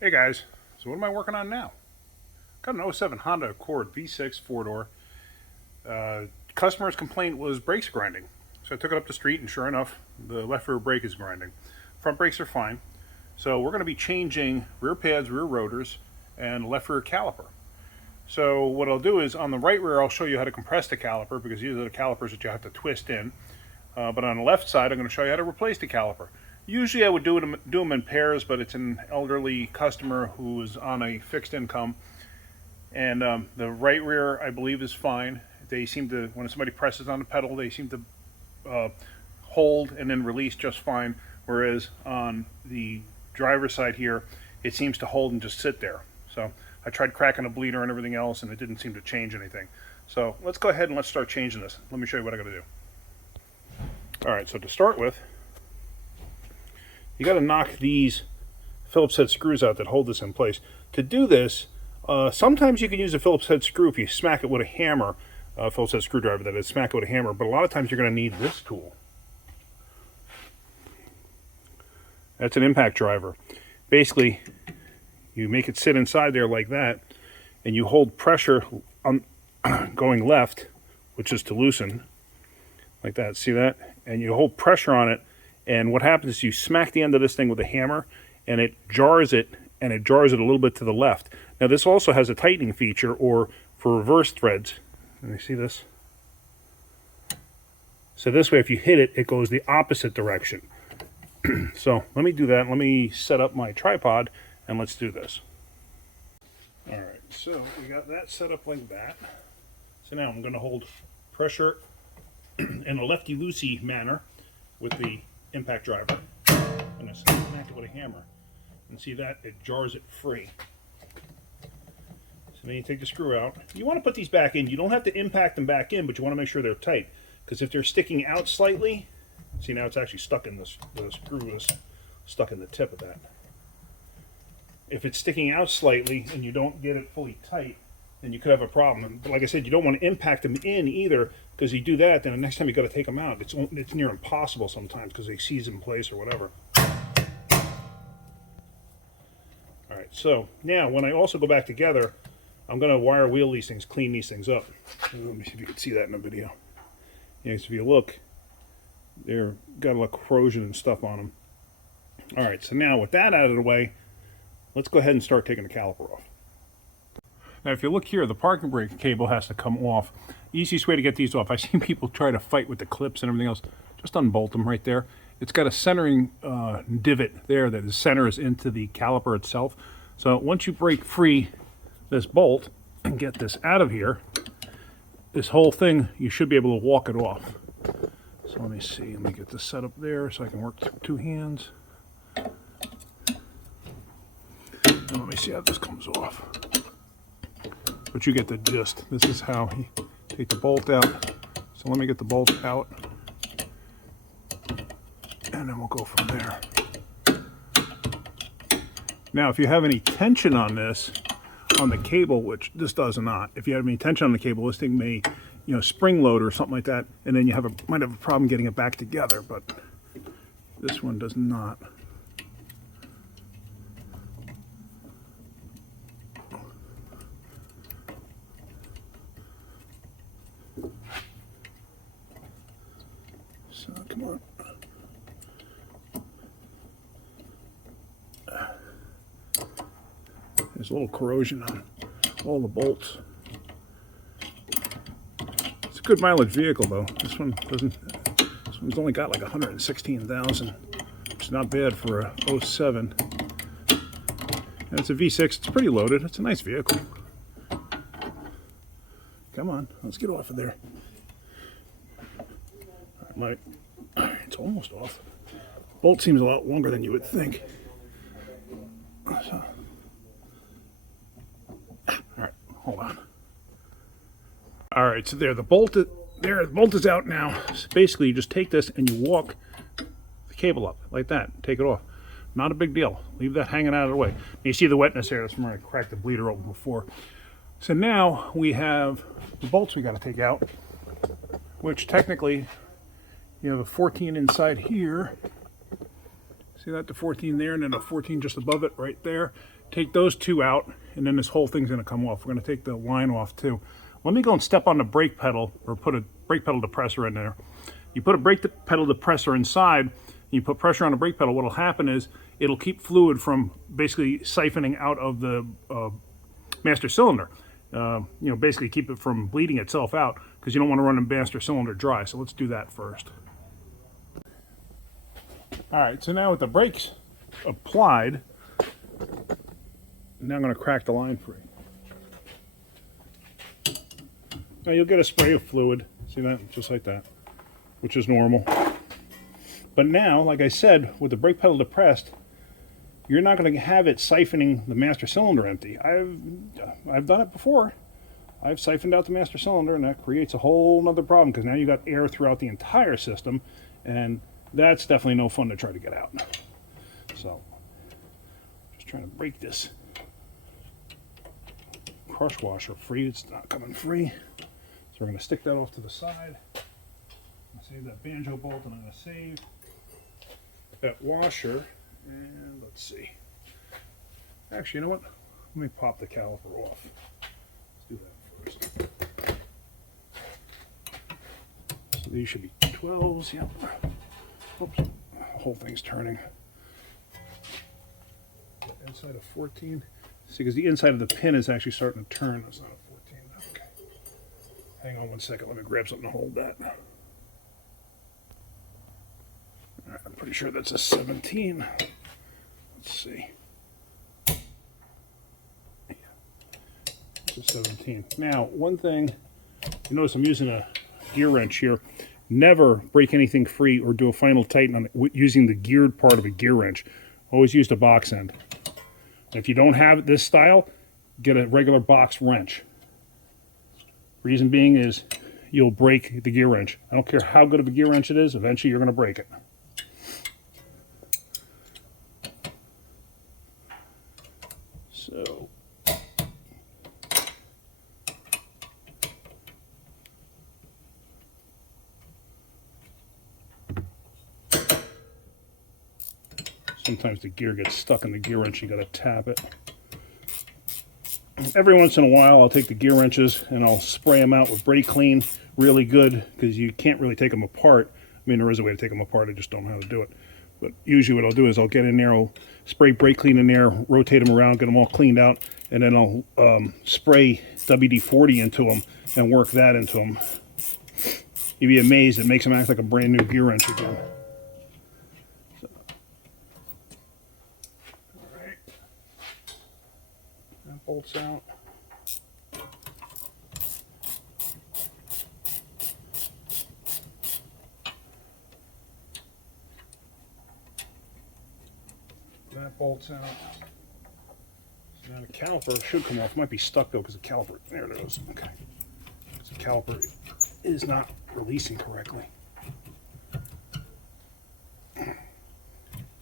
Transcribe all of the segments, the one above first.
Hey guys, so what am I working on now? Got an '07 Honda Accord V6 four-door. Customer's complaint was brakes grinding. So I took it up the street and sure enough, the left rear brake is grinding. Front brakes are fine. So we're going to be changing rear pads, rear rotors, and left rear caliper. So what I'll do is on the right rear, I'll show you how to compress the caliper because these are the calipers that you have to twist in. But on the left side, I'm going to show you how to replace the caliper. Usually I would do them in pairs, but it's an elderly customer who is on a fixed income. And the right rear, I believe, is fine. They seem to, when somebody presses on the pedal, they seem to hold and then release just fine. Whereas on the driver's side here, it seems to hold and just sit there. So I tried cracking a bleeder and everything else, and it didn't seem to change anything. So let's go ahead and let's start changing this. Let me show you what I got to do. All right, so to start with, you got to knock these Phillips head screws out that hold this in place. To do this, sometimes you can use a Phillips head screw if you smack it with a hammer, Phillips head screwdriver that is, smack it with a hammer, but a lot of times you're going to need this tool. That's an impact driver. Basically, you make it sit inside there like that, and you hold pressure on going left, which is to loosen, like that. See that? And you hold pressure on it, and what happens is you smack the end of this thing with a hammer, and it jars it, and it jars it a little bit to the left. Now this also has a tightening feature, or for reverse threads. Let me see this. So this way, if you hit it, it goes the opposite direction. So let me do that. Let me set up my tripod, and let's do this. All right, so we got that set up like that. So now I'm going to hold pressure in a lefty-loosey manner with the impact driver. I'm going to smack it with a hammer. And see that? It jars it free. So then you take the screw out. You want to put these back in. You don't have to impact them back in, but you want to make sure they're tight. Because if they're sticking out slightly, see now it's actually stuck in this, the screw is stuck in the tip of that. If it's sticking out slightly and you don't get it fully tight, then you could have a problem. But like I said, you don't want to impact them in either, because you do that, then the next time you got to take them out, it's near impossible sometimes because they seize in place or whatever. All right, so now when I also go back together, I'm going to wire wheel these things, clean these things up. Let me see if you can see that in the video. Yeah, so if you look, they're got a lot of corrosion and stuff on them. All right, so now with that out of the way, let's go ahead and start taking the caliper off. Now, if you look here, the parking brake cable has to come off. Easiest way to get these off, I've seen people try to fight with the clips and everything else. Just unbolt them right there. It's got a centering divot there that centers into the caliper itself. So once you break free this bolt and get this out of here, this whole thing, you should be able to walk it off. So let me see, let me get this set up there so I can work with two hands. And let me see how this comes off. But you get the gist. This is how you take the bolt out. So let me get the bolt out. And then we'll go from there. Now, if you have any tension on this, on the cable, which this does not, if you have any tension on the cable, this thing may, spring load or something like that, and then you might have a problem getting it back together, but this one does not. So, come on. There's a little corrosion on all the bolts. It's a good mileage vehicle though. This one's only got like 116,000, which is not bad for a '07. And it's a V6, it's pretty loaded. It's a nice vehicle. Come on, let's get off of there. It's almost off. Bolt seems a lot longer than you would think. So. Hold on. All right, so the bolt is out now. So basically, you just take this and you walk the cable up like that. Take it off. Not a big deal. Leave that hanging out of the way. You see the wetness there. That's from where I cracked the bleeder open before. So now we have the bolts we got to take out, which technically you have a 14 inside here. See See that, the 14 there, and then a 14 just above it right there. Take those two out, and then this whole thing's going to come off. We're going to take the line off too. Let me go and step on the brake pedal, or put a brake pedal depressor in there. You put a brake pedal depressor inside, you put pressure on the brake pedal. What will happen is it'll keep fluid from basically siphoning out of the master cylinder. You know, basically keep it from bleeding itself out, because you don't want to run the master cylinder dry. So let's do that first. All right, so now with the brakes applied, now I'm going to crack the line free. Now you'll get a spray of fluid, see that, just like that, which is normal. But now, like I said, with the brake pedal depressed, you're not going to have it siphoning the master cylinder empty. I've done it before. I've siphoned out the master cylinder, and that creates a whole other problem, because now you got air throughout the entire system, and that's definitely no fun to try to get out. So, just trying to break this crush washer free. It's not coming free. So we're going to stick that off to the side. I'll save that banjo bolt, and I'm going to save that washer. And let's see. Actually, you know what? Let me pop the caliper off. Let's do that first. So these should be 12s. Yep. Oops. The whole thing's turning. The inside of 14. See, because the inside of the pin is actually starting to turn. That's not a 14. Okay. Hang on one second. Let me grab something to hold that. All right, I'm pretty sure that's a 17. Let's see. It's a 17. Now, one thing, you notice I'm using a gear wrench here. Never break anything free or do a final tighten on it using the geared part of a gear wrench. Always use the box end. If you don't have this style, get a regular box wrench. Reason being is you'll break the gear wrench. I don't care how good of a gear wrench it is, eventually you're going to break it. So, sometimes the gear gets stuck in the gear wrench, you got to tap it. Every once in a while I'll take the gear wrenches and I'll spray them out with brake clean really good, because you can't really take them apart. I mean, there is a way to take them apart, I just don't know how to do it. But usually what I'll do is I'll get in there, I'll spray brake clean in there, rotate them around, get them all cleaned out, and then I'll spray WD-40 into them and work that into them. You'd be amazed, it makes them act like a brand new gear wrench again. So. All right. That bolts out. That bolts out. So now the caliper should come off. It might be stuck though, because the caliper, there it is. Okay. So the caliper is not releasing correctly.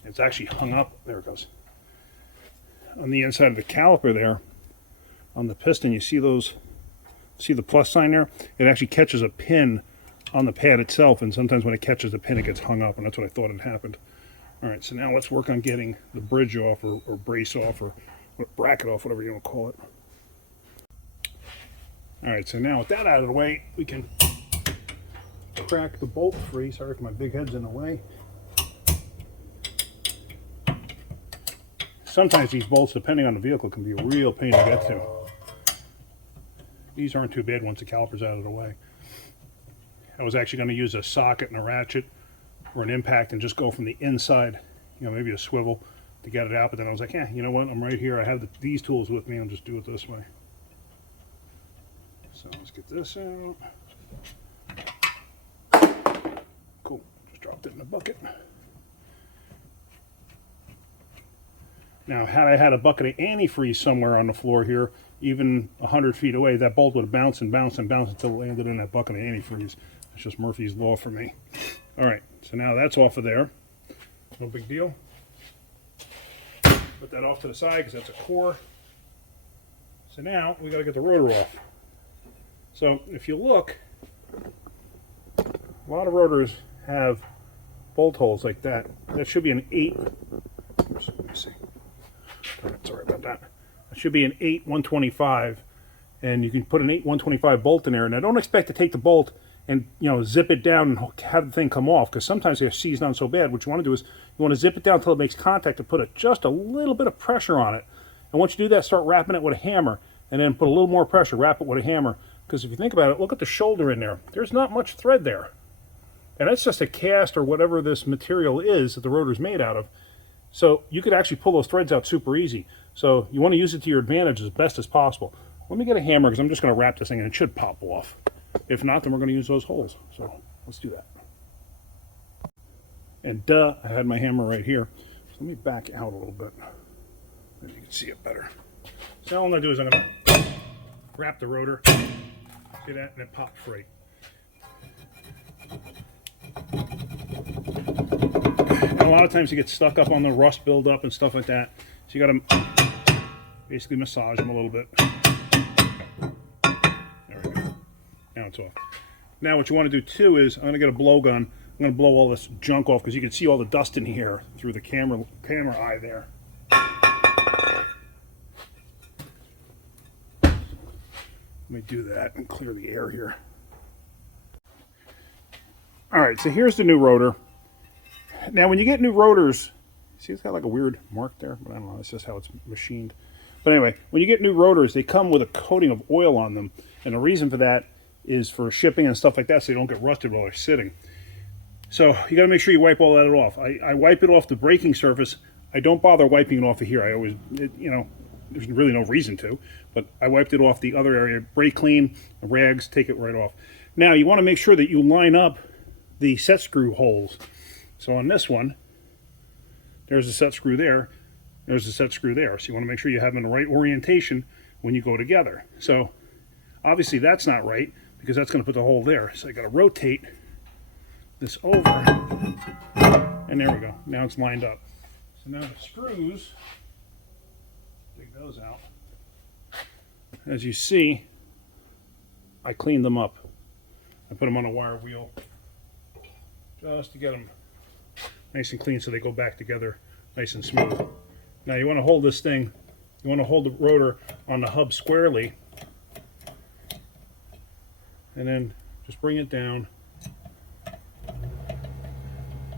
It's actually hung up. There it goes. On the inside of the caliper there, on the piston, you see those, see the plus sign there? It actually catches a pin on the pad itself, and sometimes when it catches the pin, it gets hung up, and that's what I thought had happened. All right, so now let's work on getting the bridge off, or brace off, or bracket off, whatever you want to call it. All right, so now with that out of the way, we can crack the bolt free. Sorry if my big head's in the way. Sometimes these bolts, depending on the vehicle, can be a real pain to get to. These aren't too bad once the caliper's out of the way. I was actually going to use a socket and a ratchet or an impact and just go from the inside, you know, maybe a swivel to get it out. But then I was like, yeah, you know what? I'm right here. I have these tools with me. I'll just do it this way. So let's get this out. Cool. Just dropped it in the bucket. Now, had I had a bucket of antifreeze somewhere on the floor here, even 100 feet away, that bolt would bounce and bounce and bounce until it landed in that bucket of antifreeze. It's just Murphy's Law for me. All right, so now that's off of there. No big deal. Put that off to the side because that's a core. So now we got to get the rotor off. So if you look, a lot of rotors have bolt holes like that. That should be an 8. Let me see. Sorry about that. That should be an 8 125, and you can put an 8 125 bolt in there. And I don't expect to take the bolt and zip it down and have the thing come off, because sometimes they're seized on so bad. What you want to do is you want to zip it down until it makes contact and put just a little bit of pressure on it. And once you do that, start wrapping it with a hammer, and then put a little more pressure, wrap it with a hammer. Because if you think about it, look at the shoulder in there. There's not much thread there. And that's just a cast or whatever this material is that the rotor's made out of. So you could actually pull those threads out super easy. So you want to use it to your advantage as best as possible. Let me get a hammer, because I'm just going to wrap this thing and it should pop off. If not, then we're going to use those holes. So let's do that. And I had my hammer right here. So let me back out a little bit. Maybe you can see it better. So all I'm going to do is I'm going to wrap the rotor. See that? And it popped free. And a lot of times you get stuck up on the rust buildup and stuff like that. So you got to basically massage them a little bit. There we go. Now it's off. Now what you want to do too is I'm going to get a blowgun. I'm going to blow all this junk off, because you can see all the dust in here through the camera eye there. Let me do that and clear the air here. All right, so here's the new rotor. Now, when you get new rotors, see it's got like a weird mark there, but I don't know, it's just how it's machined. But anyway, when you get new rotors, they come with a coating of oil on them, and the reason for that is for shipping and stuff like that, so they don't get rusted while they're sitting. So you got to make sure you wipe all that off. I wipe it off the braking surface. I don't bother wiping it off of here. I always, there's really no reason to, but I wiped it off the other area. Brake clean, rags, take it right off. Now you want to make sure that you line up the set screw holes. So on this one, there's a set screw there, there's a set screw there. So you want to make sure you have them in the right orientation when you go together. So obviously that's not right, because that's going to put the hole there. So I got to rotate this over, and there we go. Now it's lined up. So now the screws, take those out. As you see, I cleaned them up. I put them on a wire wheel just to get them nice and clean, so they go back together nice and smooth. Now you want to hold this thing, you want to hold the rotor on the hub squarely, and then just bring it down.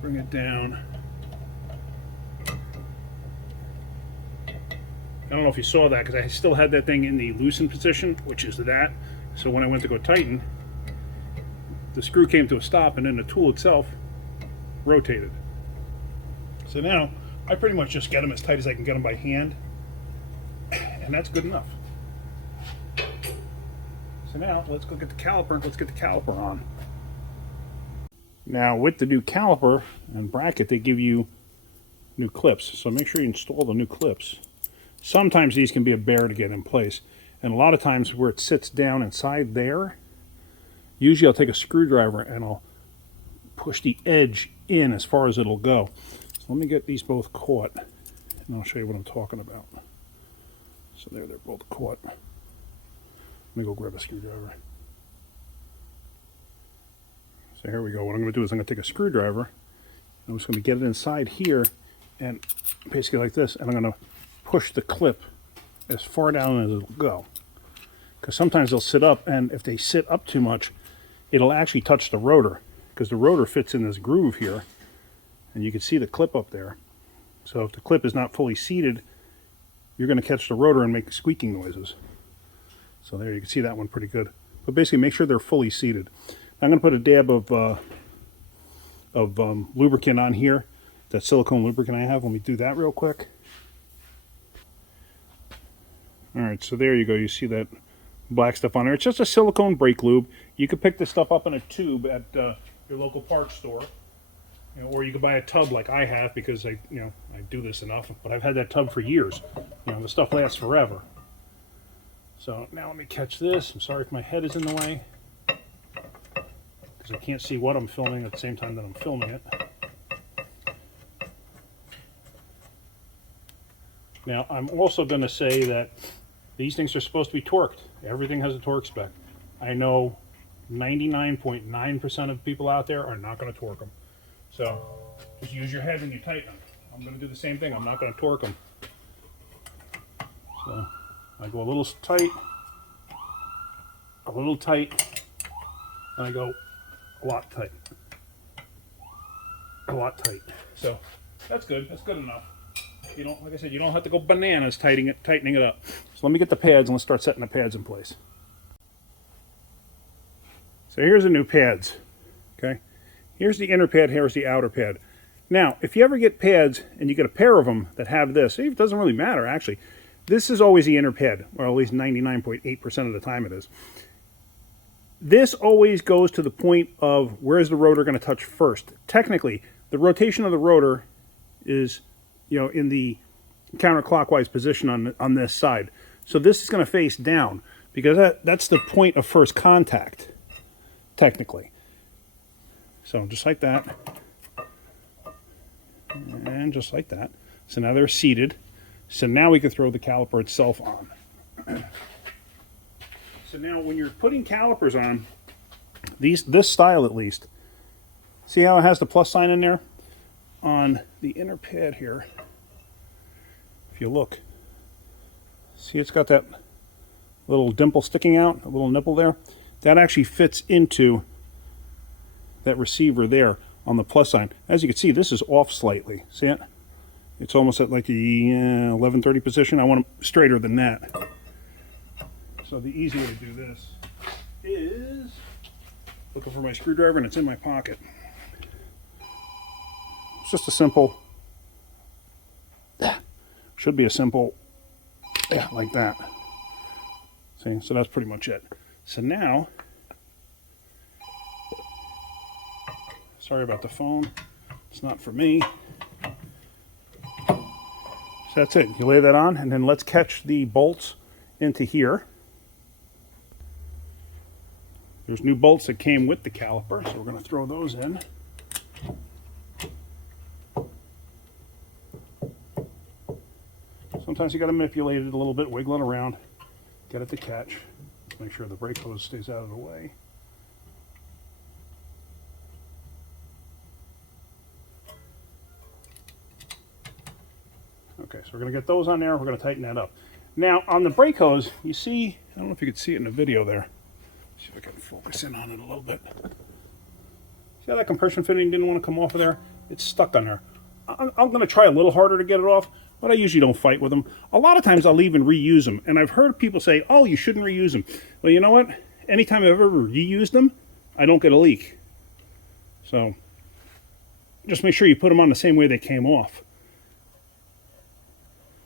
Bring it down. I don't know if you saw that, because I still had that thing in the loosened position, which is that. So when I went to go tighten, the screw came to a stop, and then the tool itself rotated. So now I pretty much just get them as tight as I can get them by hand, and that's good enough. So now let's go get the caliper. Let's get the caliper on. Now with the new caliper and bracket, they give you new clips. So make sure you install the new clips. Sometimes these can be a bear to get in place, and a lot of times where it sits down inside there, usually I'll take a screwdriver and I'll push the edge in as far as it'll go. So let me get these both caught, and I'll show you what I'm talking about. So there, they're both caught. Let me go grab a screwdriver. So here we go. What I'm going to do is I'm going to take a screwdriver. I'm just going to get it inside here, and basically like this, and I'm going to push the clip as far down as it'll go. Because sometimes they'll sit up, and if they sit up too much, it'll actually touch the rotor, because the rotor fits in this groove here, and you can see the clip up there. So if the clip is not fully seated, you're going to catch the rotor and make squeaking noises. So there, you can see that one pretty good. But basically, make sure they're fully seated. I'm going to put a dab of lubricant on here, that silicone lubricant I have. Let me do that real quick. Alright, so there you go. You see that black stuff on there. It's just a silicone brake lube. You could pick this stuff up in a tube at your local parts store, or you could buy a tub like I have, because I do this enough. But I've had that tub for years. The stuff lasts forever. So now let me catch this. I'm sorry if my head is in the way, because I can't see what I'm filming at the same time that I'm filming it. Now I'm also going to say that these things are supposed to be torqued. Everything has a torque spec. I know 99.9% of people out there are not going to torque them. So Just use your head when you tighten them. I'm going to do the same thing. I'm not going to torque them. So I go a little tight, and I go a lot tight. A lot tight. So that's good. That's good enough. You don't, like I said, you don't have to go bananas tightening it up. So let me get the pads and let's start setting the pads in place. So here's the new pads. Okay, here's the inner pad. Here's the outer pad. Now, if you ever get pads and you get a pair of them that have this, it doesn't really matter actually. This is always the inner pad, or at least 99.8% of the time it is. This always goes to the point of where's the rotor going to touch first. Technically, the rotation of the rotor is, in the counterclockwise position on this side. So this is going to face down because that's the point of first contact, technically. So just like that, and just like that. So now they're seated. So now we can throw the caliper itself on. So now when you're putting calipers on, this style at least, see how it has the plus sign in there? On the inner pad here, if you look, see it's got that little dimple sticking out, a little nipple there? That actually fits into that receiver there on the plus sign. As you can see, this is off slightly. See it? It's almost at like the 11:30 position. I want them straighter than that. So the easy way to do this is looking for my screwdriver, and it's in my pocket. It's just a simple, should be a simple, like that. See, so that's pretty much it. So now, sorry about the phone. It's not for me. So that's it. You lay that on, and then let's catch the bolts into here. There's new bolts that came with the caliper, so we're going to throw those in. Sometimes you got to manipulate it a little bit, wiggle it around, get it to catch. Make sure the brake hose stays out of the way. Okay, so we're going to get those on there. We're going to tighten that up. Now, on the brake hose, you see, I don't know if you could see it in the video there. See if I can focus in on it a little bit. See how that compression fitting didn't want to come off of there? It's stuck on there. I'm going to try a little harder to get it off, but I usually don't fight with them. A lot of times I'll even reuse them, and I've heard people say, oh, you shouldn't reuse them. Well, you know what? Anytime I've ever reused them, I don't get a leak. So just make sure you put them on the same way they came off.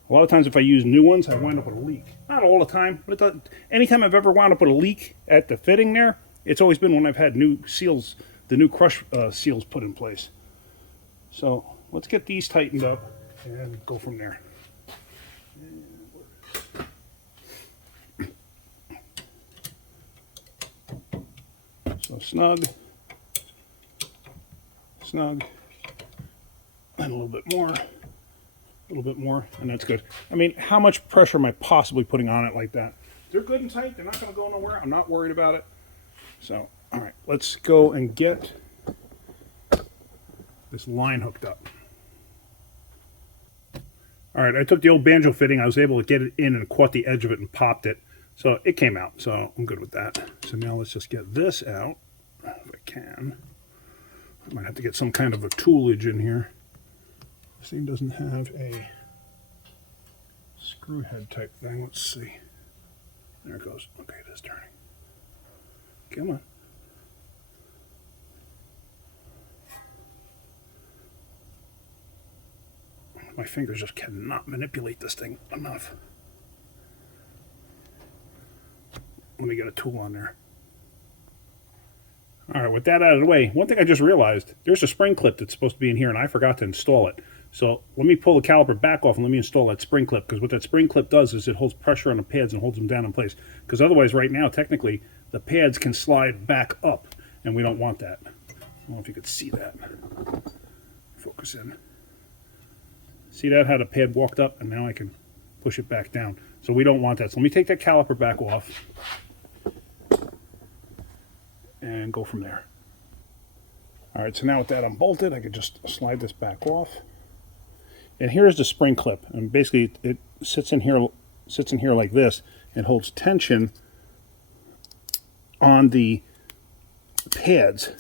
A lot of times if I use new ones, I wind up with a leak. Not all the time, but anytime I've ever wound up with a leak at the fitting there, it's always been when I've had new seals, the new crush seals put in place. So let's get these tightened up and go from there. So snug, snug, and a little bit more. A little bit more, and that's good. I mean, how much pressure am I possibly putting on it like that? They're good and tight. They're not going to go nowhere. I'm not worried about it. So, all right, let's go and get this line hooked up. All right, I took the old banjo fitting. I was able to get it in and caught the edge of it and popped it. So it came out, so I'm good with that. So now let's just get this out, if I can. I might have to get some kind of a toolage in here. This thing doesn't have a screw head type thing. Let's see. There it goes. Okay, it is turning. Come on. My fingers just cannot manipulate this thing enough. Let me get a tool on there. All right, with that out of the way, one thing I just realized, there's a spring clip that's supposed to be in here, and I forgot to install it. So let me pull the caliper back off and let me install that spring clip, because what that spring clip does is it holds pressure on the pads and holds them down in place. Because otherwise, right now, technically, the pads can slide back up, and we don't want that. I don't know if you could see that. Focus in. See that, how the pad walked up, and now I can push it back down. So we don't want that. So let me take that caliper back off and go from there. All right, so now with that unbolted, I can just slide this back off. And here's the spring clip, and basically it sits in here like this and holds tension on the pads.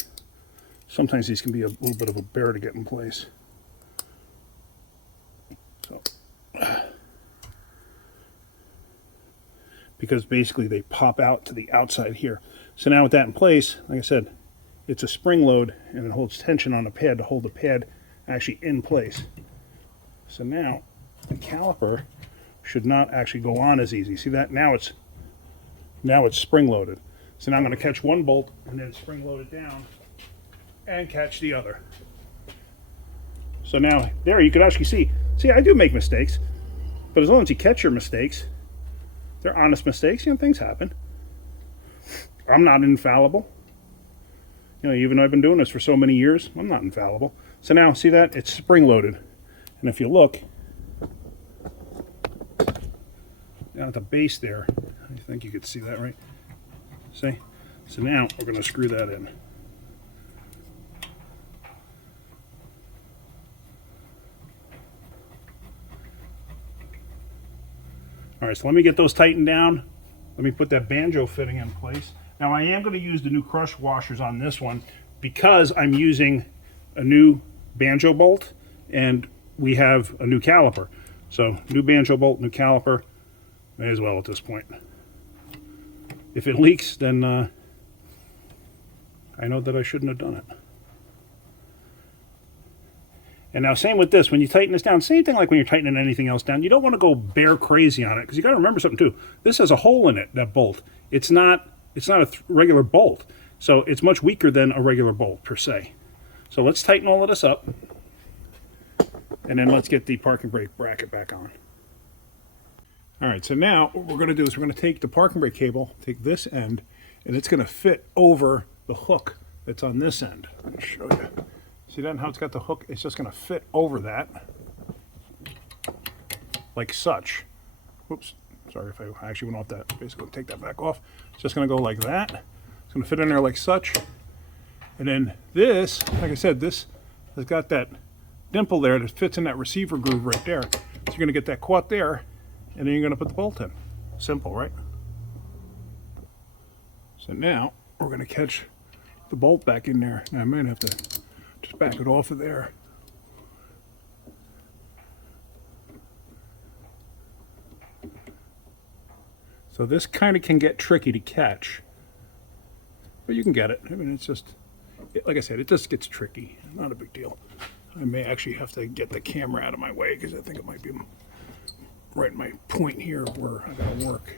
Sometimes these can be a little bit of a bear to get in place. So, because basically they pop out to the outside here. So now with that in place, like I said, it's a spring load and it holds tension on the pad to hold the pad actually in place. So now the caliper should not actually go on as easy. See that? Now it's spring loaded. So now I'm going to catch one bolt and then spring load it down and catch the other. So now there you can actually see I do make mistakes, but as long as you catch your mistakes, they're honest mistakes, things happen. I'm not infallible. Even though I've been doing this for so many years, I'm not infallible. So now, see that? It's spring loaded. And if you look down at the base there, I think you could see that, right? See? So now we're going to screw that in. All right, so let me get those tightened down. Let me put that banjo fitting in place. Now I am going to use the new crush washers on this one because I'm using a new banjo bolt and we have a new caliper. So new banjo bolt, new caliper, may as well at this point. If it leaks, then I know that I shouldn't have done it. And now same with this, when you tighten this down, same thing like when you're tightening anything else down, you don't want to go bear crazy on it because you got to remember something too. This has a hole in it, that bolt. It's not a regular bolt, so it's much weaker than a regular bolt per se. So let's tighten all of this up, and then let's get the parking brake bracket back on. All right, so now what we're going to do is we're going to take the parking brake cable, take this end, and it's going to fit over the hook that's on this end. Let me show you. See that, and how it's got the hook? It's just going to fit over that, like such. Whoops, sorry if I actually went off that. Basically, take that back off. It's just going to go like that. It's going to fit in there like such. And then this, like I said, this has got that dimple there that fits in that receiver groove right there. So you're going to get that caught there, and then you're going to put the bolt in. Simple, right? So now we're going to catch the bolt back in there. Now I might have to just back it off of there. So this kind of can get tricky to catch, but you can get it. I mean, it's just, like I said, it just gets tricky. Not a big deal. I may actually have to get the camera out of my way because I think it might be right in my point here where I gotta work.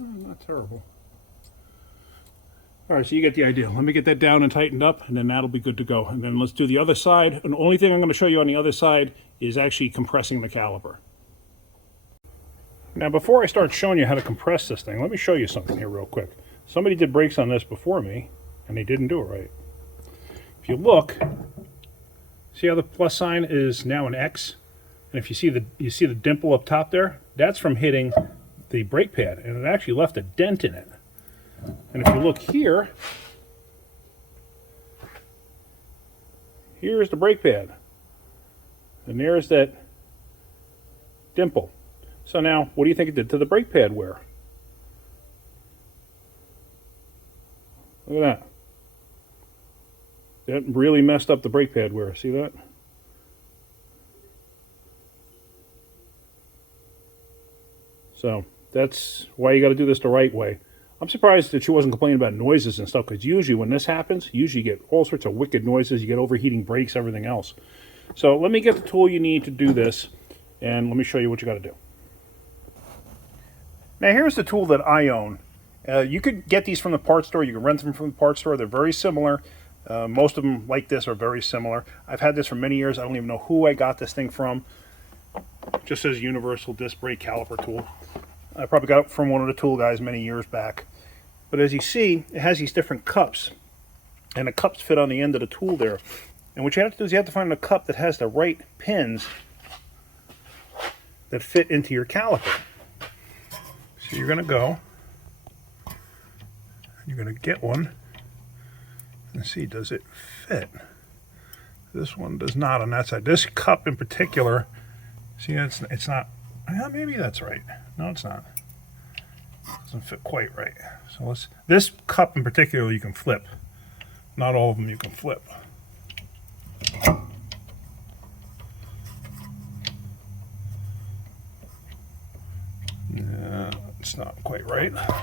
Oh, not terrible. All right, so you get the idea. Let me get that down and tightened up, and then that'll be good to go. And then let's do the other side. And the only thing I'm going to show you on the other side is actually compressing the caliper. Now, before I start showing you how to compress this thing, let me show you something here real quick. Somebody did brakes on this before me, and they didn't do it right. If you look, see how the plus sign is now an X? And if you see the dimple up top there, that's from hitting the brake pad, and it actually left a dent in it. And if you look here, here's the brake pad, and there's that dimple. So now, what do you think it did to the brake pad wear? Look at that. That really messed up the brake pad wear. See that? So that's why you got to do this the right way. I'm surprised that she wasn't complaining about noises and stuff, because usually when this happens, you get all sorts of wicked noises. You get overheating brakes, everything else. So let me get the tool you need to do this, and let me show you what you got to do. Now here's the tool that I own. You could get these from the parts store. You can rent them from the parts store. They're very similar. Most of them like this are very similar. I've had this for many years. I don't even know who I got this thing from. It just says Universal Disc Brake Caliper Tool. I probably got it from one of the tool guys many years back. But as you see, it has these different cups. And the cups fit on the end of the tool there. And what you have to do is you have to find a cup that has the right pins that fit into your caliper. So you're going to go you're going to get one and see, does it fit? This one does not on that side. This cup in particular, see, it's not, yeah, maybe that's right. No, it's not. It doesn't fit quite right. So this cup in particular you can flip. Not all of them you can flip. Yeah, it's not quite right. Let's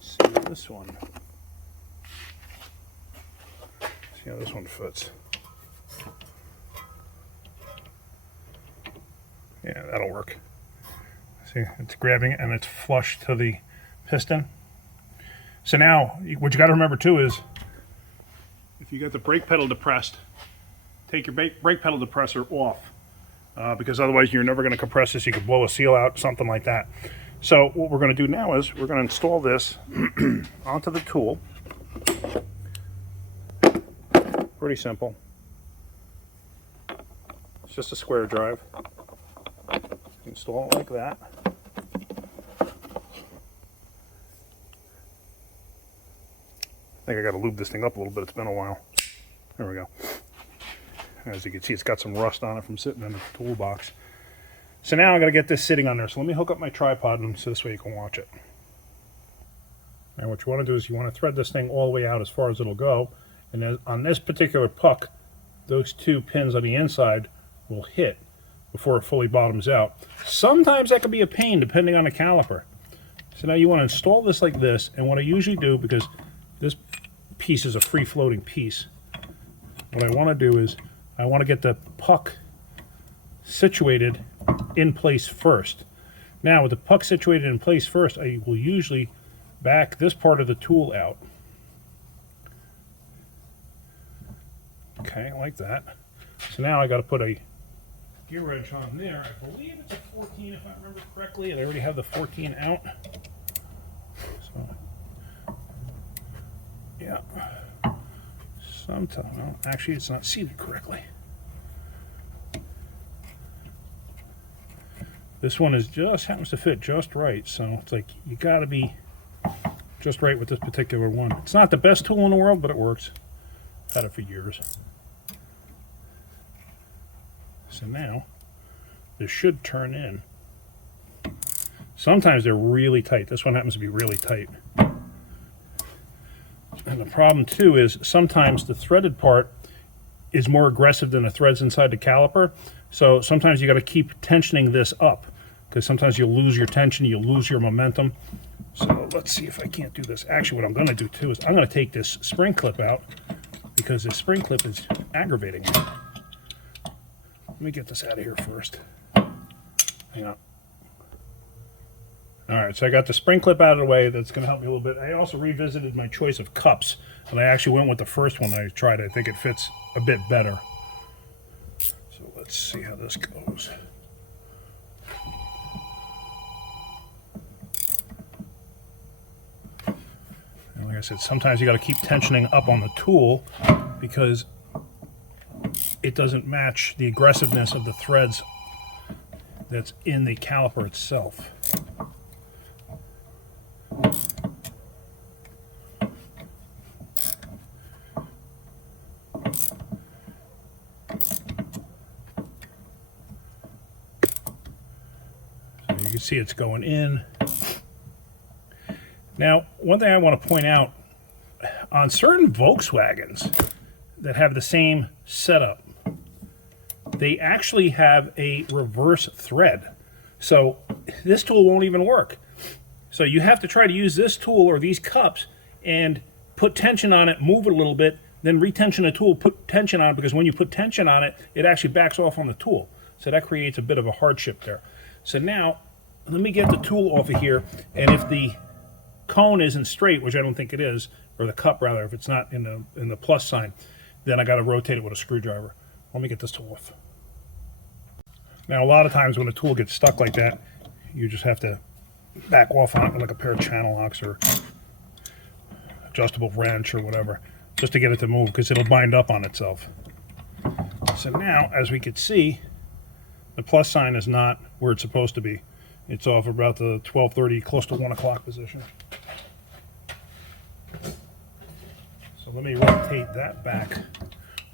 see this one. See how this one fits. Yeah, that'll work. See, it's grabbing and it's flush to the piston. So now, what you got to remember too is, if you got the brake pedal depressed, take your brake pedal depressor off, because otherwise you're never going to compress this. You could blow a seal out, something like that. So what we're going to do now is we're going to install this onto the tool. Pretty simple. It's just a square drive. Install it like that. I think I got to lube this thing up a little bit. It's been a while. There we go. As you can see, it's got some rust on it from sitting in the toolbox. So now I got to get this sitting on there. So let me hook up my tripod and so this way you can watch it. Now what you want to do is you want to thread this thing all the way out as far as it'll go. And then on this particular puck, those two pins on the inside will hit before it fully bottoms out. Sometimes that can be a pain depending on the caliper. So now you want to install this like this, and what I usually do, because this piece is a free-floating piece, what I want to do is I want to get the puck situated in place first. Now with the puck situated in place first, I will usually back this part of the tool out. Okay, like that. So now I got to put a gear wrench on there. I believe it's a 14 if I remember correctly, and I already have the 14 out. So, yeah. Sometimes, well, actually it's not seated correctly. This one is just happens to fit just right, so it's like you got to be just right with this particular one. It's not the best tool in the world, but it works. I've had it for years. So now, this should turn in. Sometimes they're really tight. This one happens to be really tight. And the problem too is sometimes the threaded part is more aggressive than the threads inside the caliper. So sometimes you got to keep tensioning this up, because sometimes you'll lose your tension, you'll lose your momentum. So let's see if I can't do this. Actually, what I'm going to do too is I'm going to take this spring clip out, because this spring clip is aggravating me. Let me get this out of here first. Hang on. Alright, so I got the spring clip out of the way. That's going to help me a little bit. I also revisited my choice of cups, and I actually went with the first one I tried. I think it fits a bit better. So let's see how this goes. And like I said, sometimes you got to keep tensioning up on the tool because it doesn't match the aggressiveness of the threads that's in the caliper itself. So you can see it's going in. Now, one thing I want to point out, on certain Volkswagens that have the same setup, they actually have a reverse thread. So this tool won't even work. So you have to try to use this tool or these cups and put tension on it, move it a little bit, then retension the tool, put tension on it, because when you put tension on it, it actually backs off on the tool. So that creates a bit of a hardship there. So now, let me get the tool off of here, and if the cone isn't straight, which I don't think it is, or the cup rather, if it's not in the plus sign, then I got to rotate it with a screwdriver. Let me get this tool off. Now, a lot of times when a tool gets stuck like that, you just have to back off on it with like a pair of channel locks or adjustable wrench or whatever, just to get it to move, because it'll bind up on itself. So now, as we can see, the plus sign is not where it's supposed to be. It's off about the 12:30, close to 1 o'clock position. let me rotate that back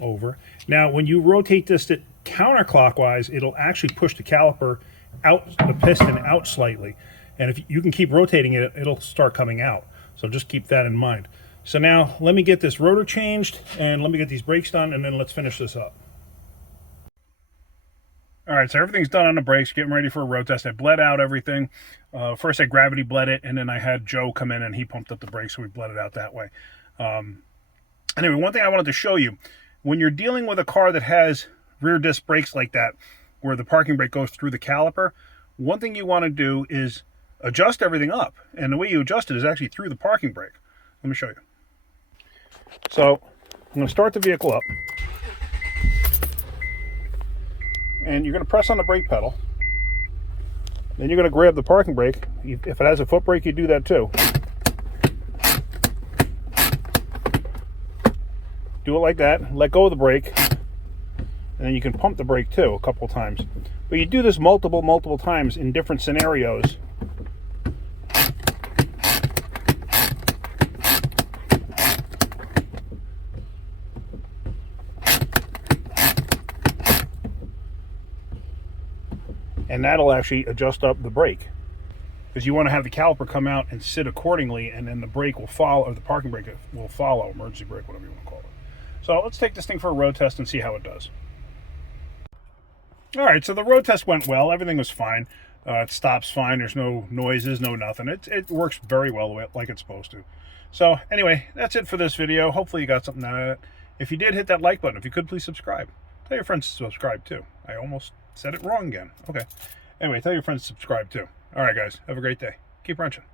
over. Now, when you rotate this counterclockwise, it'll actually push the caliper out, the piston out slightly. And if you can keep rotating it, it'll start coming out. So just keep that in mind. So now let me get this rotor changed and let me get these brakes done, and then let's finish this up. All right, so everything's done on the brakes, getting ready for a road test. I bled out everything. First I gravity bled it, and then I had Joe come in and he pumped up the brakes, so we bled it out that way. Anyway, one thing I wanted to show you, when you're dealing with a car that has rear disc brakes like that, where the parking brake goes through the caliper, one thing you want to do is adjust everything up. And the way you adjust it is actually through the parking brake. Let me show you. So I'm going to start the vehicle up. And you're going to press on the brake pedal. Then you're going to grab the parking brake. If it has a foot brake, you do that too. Do it like that. Let go of the brake. And then you can pump the brake too a couple times. But you do this multiple times in different scenarios. And that'll actually adjust up the brake, because you want to have the caliper come out and sit accordingly, and then the brake will follow, or the parking brake will follow, emergency brake, whatever you want to call it. So let's take this thing for a road test and see how it does. All right, so the road test went well. Everything was fine. It stops fine. There's no noises, no nothing. It works very well like it's supposed to. So anyway, that's it for this video. Hopefully you got something out of it. If you did, hit that like button. If you could, please subscribe. Tell your friends to subscribe too. I almost said it wrong again. Okay. Anyway, tell your friends to subscribe too. All right, guys. Have a great day. Keep wrenching.